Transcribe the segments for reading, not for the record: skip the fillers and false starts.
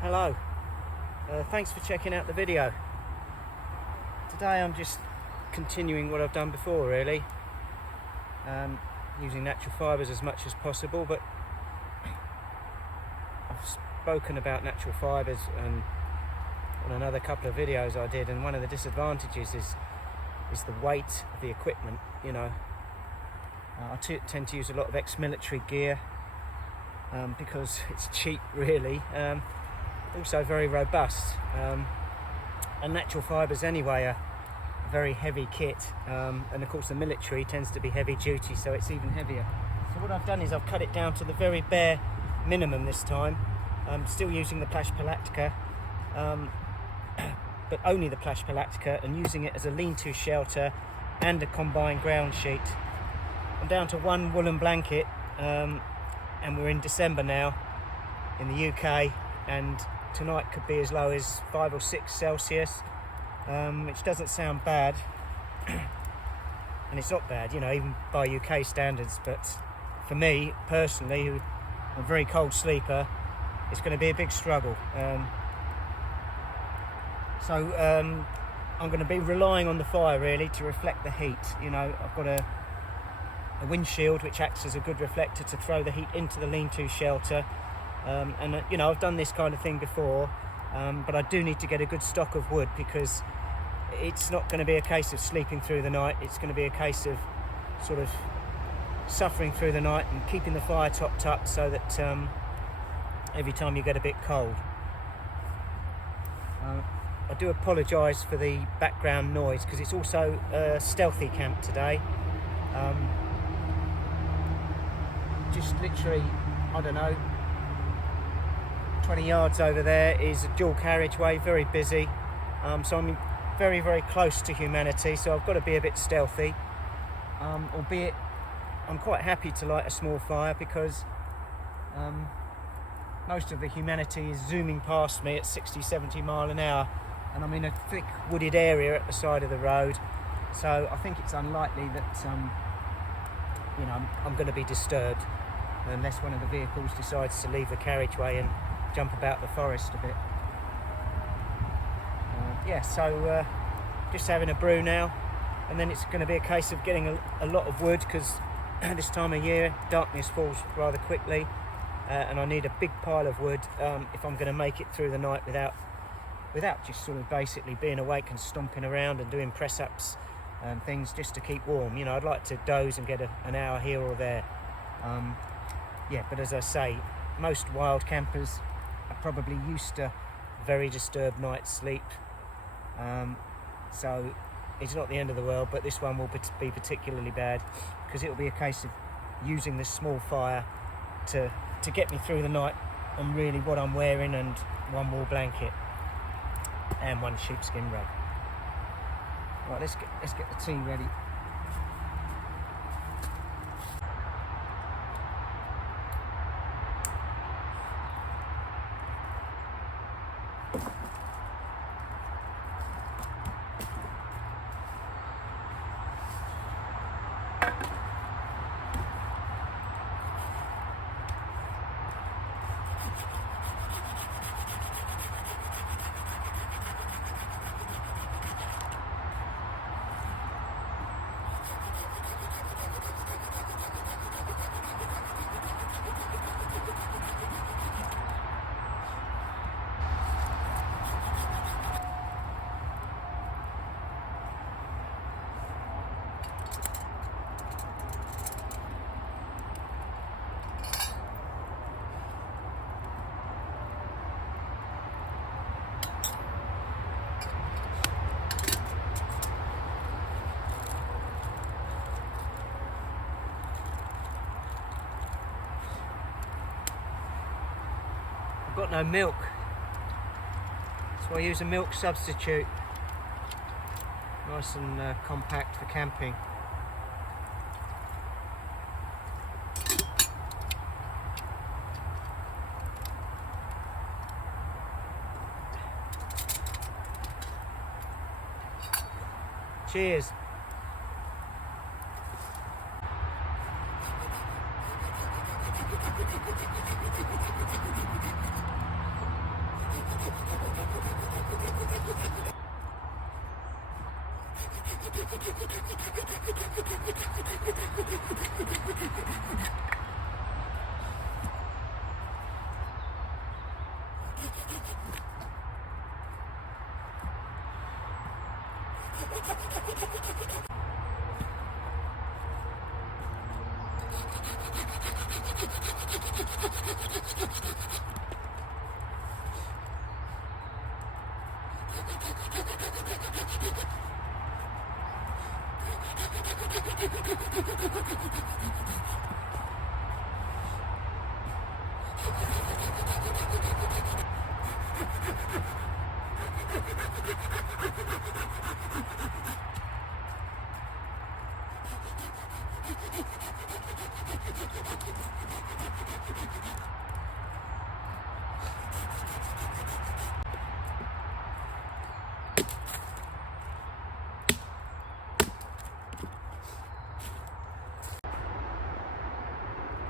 Hello, thanks for checking out the video. Today I'm just continuing what I've done before, really, using natural fibres as much as possible, but I've spoken about natural fibres and on another couple of videos I did, and one of the disadvantages is the weight of the equipment. You know, I tend to use a lot of ex-military gear because it's cheap, really. Also very robust, and natural fibres anyway are a very heavy kit, and of course the military tends to be heavy duty, so it's even heavier. So what I've done is I've cut it down to the very bare minimum this time. I'm still using the Plash palatka, but only the Plash palatka, and using it as a lean-to shelter and a combined ground sheet. I'm down to one woolen blanket, and we're in December now in the UK, and tonight could be as low as 5 or 6 Celsius, which doesn't sound bad, and it's not bad, you know, even by UK standards, but for me personally, who I'm a very cold sleeper, it's going to be a big struggle. So I'm going to be relying on the fire really to reflect the heat. You know, I've got a windshield which acts as a good reflector to throw the heat into the lean-to shelter. And you know, I've done this kind of thing before, but I do need to get a good stock of wood, because it's not going to be a case of sleeping through the night. It's going to be a case of sort of suffering through the night and keeping the fire topped up so that every time you get a bit cold. I do apologise for the background noise, because it's also a stealthy camp today. Just literally, I don't know, 20 yards over there is a dual carriageway, very busy, so I'm very, very close to humanity, so I've got to be a bit stealthy, albeit I'm quite happy to light a small fire, because most of the humanity is zooming past me at 60-70 mile an hour, and I'm in a thick wooded area at the side of the road, so I think it's unlikely that you know, I'm going to be disturbed unless one of the vehicles decides to leave the carriageway and jump about the forest a bit. Yeah, so just having a brew now, and then it's going to be a case of getting a lot of wood, because this time of year darkness falls rather quickly, and I need a big pile of wood if I'm going to make it through the night without just sort of basically being awake and stomping around and doing press-ups and things just to keep warm. You know, I'd like to doze and get an hour here or there. Yeah, but as I say, most wild campers are probably used to very disturbed night's sleep, so it's not the end of the world, but this one will be particularly bad, because it will be a case of using this small fire to get me through the night on really what I'm wearing, and one wool blanket and one sheepskin rug. Right, let's get the tea ready. I've got no milk, So I use a milk substitute, nice and compact for camping. Cheers.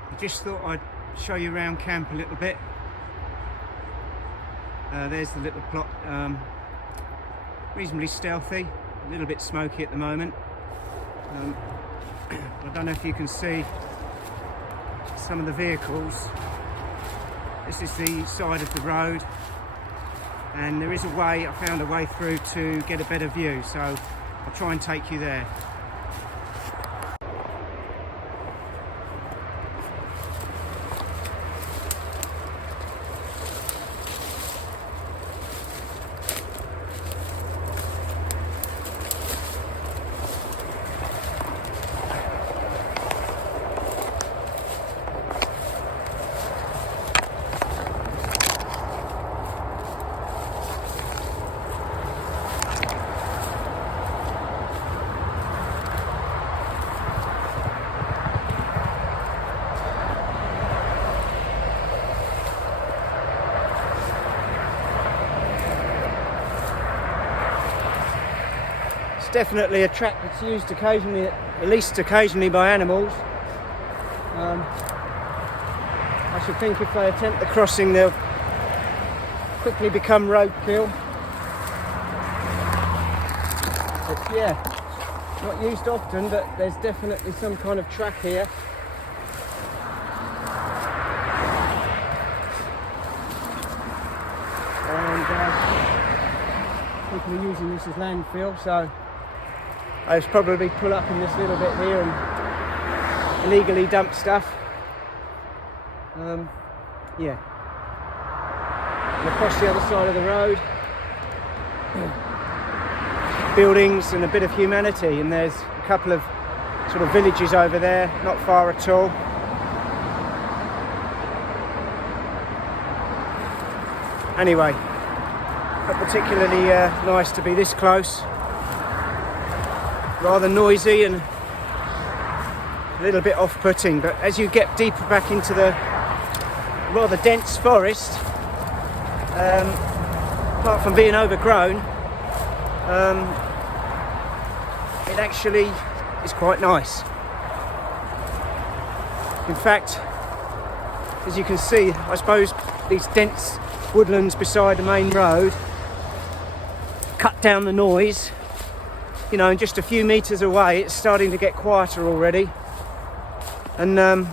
I just thought I'd show you around camp a little bit. There's the little plot, reasonably stealthy, a little bit smoky at the moment. I don't know if you can see some of the vehicles. This is the side of the road, and there is a way, I found a way through to get a better view, so I'll try and take you there. Definitely a track that's used occasionally, at least occasionally, by animals. I should think if they attempt the crossing, they'll quickly become roadkill. But yeah, not used often, but there's definitely some kind of track here. And people are using this as landfill, so I was probably pull up in this little bit here and illegally dump stuff. Yeah. And across the other side of the road, buildings and a bit of humanity, and there's a couple of sort of villages over there, not far at all. Anyway, not particularly nice to be this close. Rather noisy and a little bit off-putting, but as you get deeper back into the rather dense forest, apart from being overgrown, it actually is quite nice. In fact, as you can see, I suppose these dense woodlands beside the main road cut down the noise. You know, and just a few metres away it's starting to get quieter already, and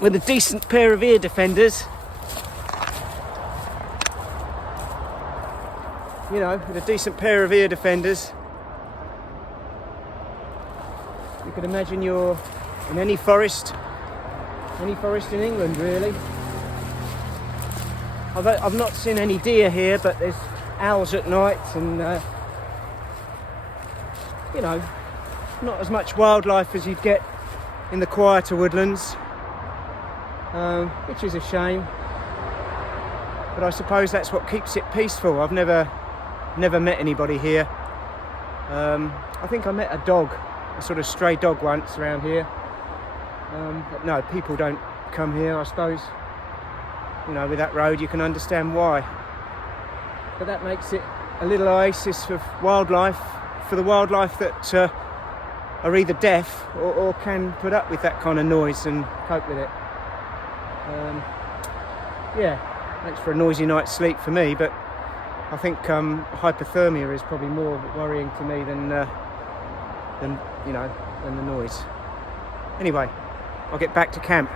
with a decent pair of ear defenders, you could imagine you're in any forest in England, really. I've not seen any deer here, but there's owls at night, and you know, not as much wildlife as you'd get in the quieter woodlands, which is a shame, but I suppose that's what keeps it peaceful. I've never never met anybody here. I think I met a dog, a sort of stray dog once around here. But no, people don't come here, I suppose. You know, with that road you can understand why. But that makes it a little oasis of wildlife, for the wildlife that are either deaf or can put up with that kind of noise and cope with it. Yeah, makes for a noisy night's sleep for me, but I think hypothermia is probably more worrying to me than the noise. Anyway, I'll get back to camp.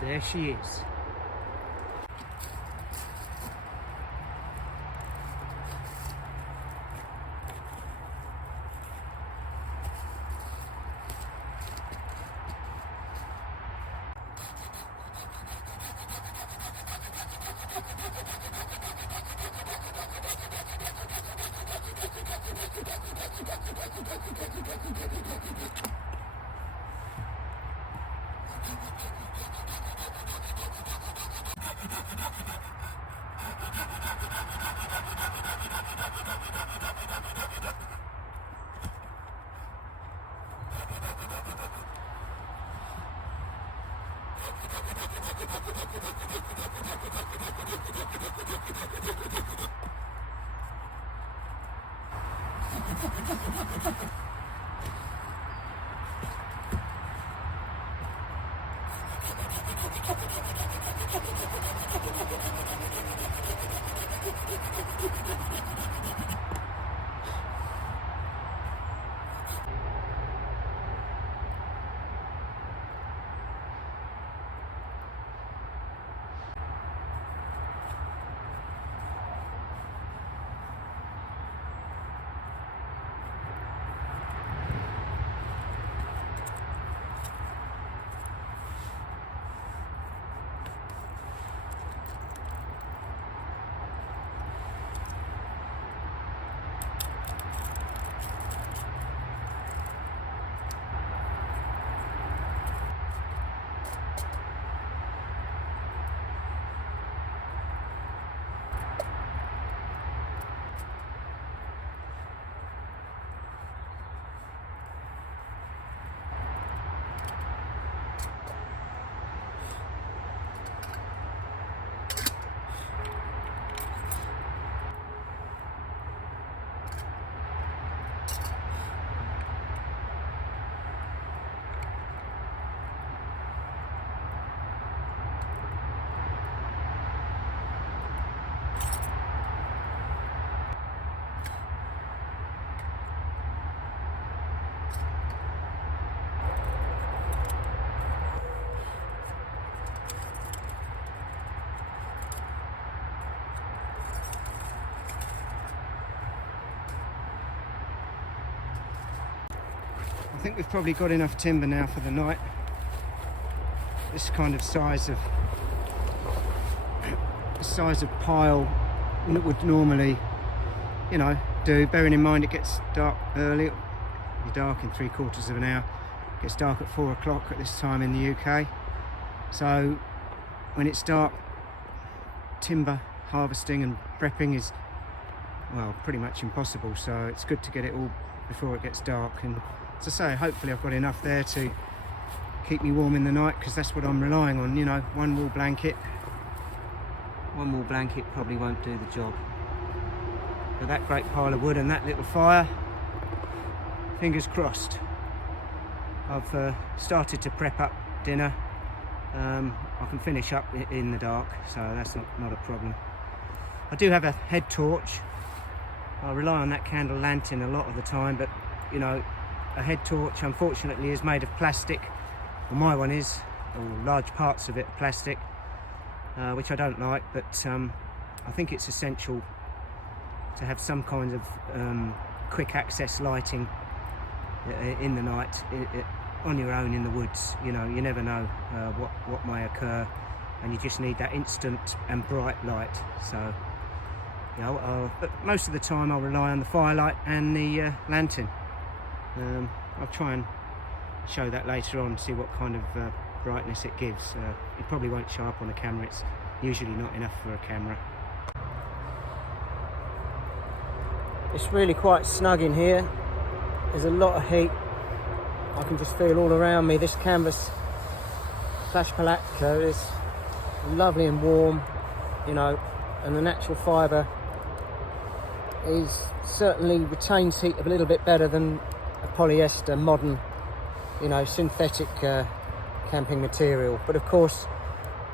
There she is. I think we've probably got enough timber now for the night. This kind of size of pile would normally, you know, do. Bearing in mind it gets dark early. It'll be dark in 3/4 of an hour. It gets dark at 4 o'clock at this time in the UK. So when it's dark, timber harvesting and prepping is, well, pretty much impossible. So it's good to get it all before it gets dark. And as I say, hopefully I've got enough there to keep me warm in the night, because that's what I'm relying on. You know, one wool blanket probably won't do the job. But that great pile of wood and that little fire, fingers crossed. I've started to prep up dinner. I can finish up in the dark, so that's not a problem. I do have a head torch. I rely on that candle lantern a lot of the time, but you know, a head torch unfortunately is made of plastic. Well, my one is, or large parts of it are plastic, which I don't like, but I think it's essential to have some kind of quick access lighting in the night, on your own in the woods. You know, you never know what may occur, and you just need that instant and bright light. So but most of the time I'll rely on the firelight and the lantern. I'll try and show that later on, see what kind of brightness it gives. It probably won't show up on the camera, it's usually not enough for a camera. It's really quite snug in here. There's a lot of heat. I can just feel all around me. This canvas Plash palatka is lovely and warm, you know, and the natural fibre certainly retains heat a little bit better than a polyester modern, you know, synthetic camping material. But of course,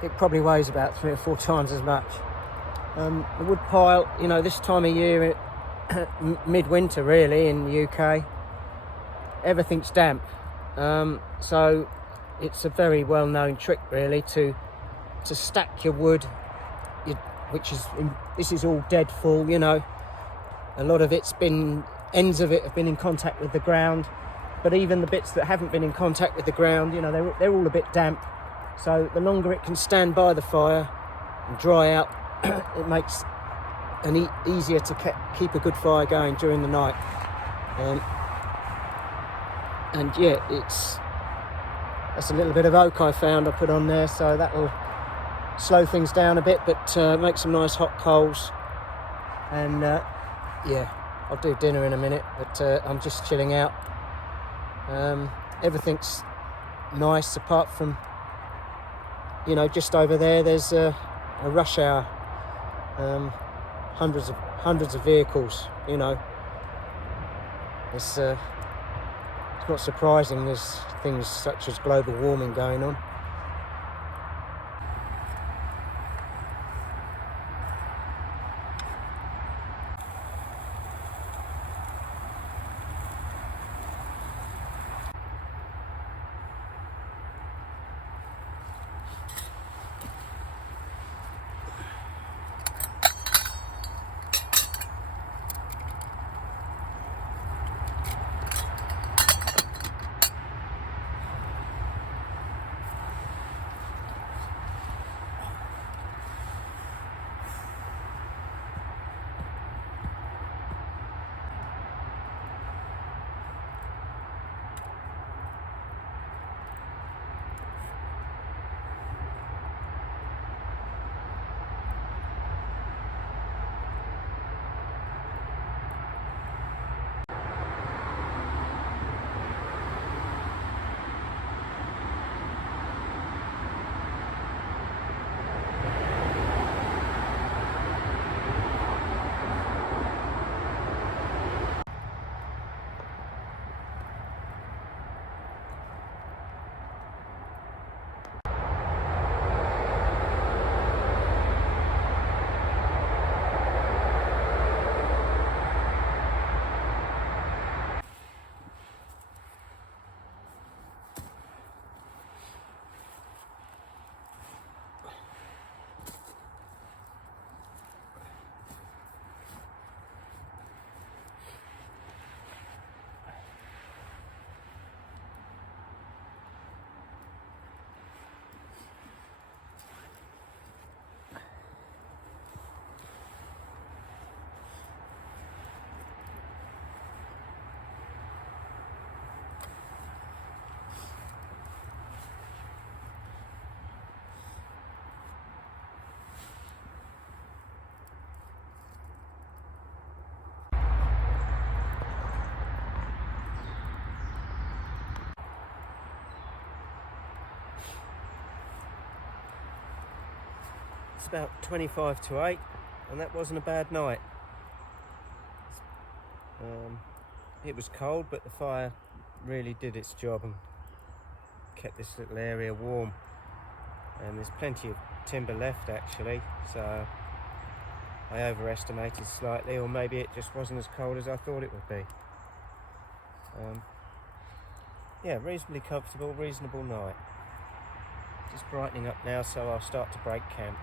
it probably weighs about 3 or 4 times as much. The wood pile, you know, this time of year, midwinter really in the UK, everything's damp. So it's a very well-known trick really to stack your wood, this is all dead full, you know. A lot of ends of it have been in contact with the ground, but even the bits that haven't been in contact with the ground, you know, they're all a bit damp. So the longer it can stand by the fire and dry out, it makes it easier to keep a good fire going during the night. And yeah, that's a little bit of oak I found I put on there, so that will slow things down a bit, but make some nice hot coals. And yeah, I'll do dinner in a minute, but I'm just chilling out. Everything's nice apart from, you know, just over there there's a rush hour, hundreds of vehicles, you know. It's not surprising there's things such as global warming going on. It's about 25 to 8, and that wasn't a bad night. It was cold, but the fire really did its job and kept this little area warm. And there's plenty of timber left actually, so I overestimated slightly, or maybe it just wasn't as cold as I thought it would be. Yeah, reasonably comfortable, reasonable night. Just brightening up now, so I'll start to break camp.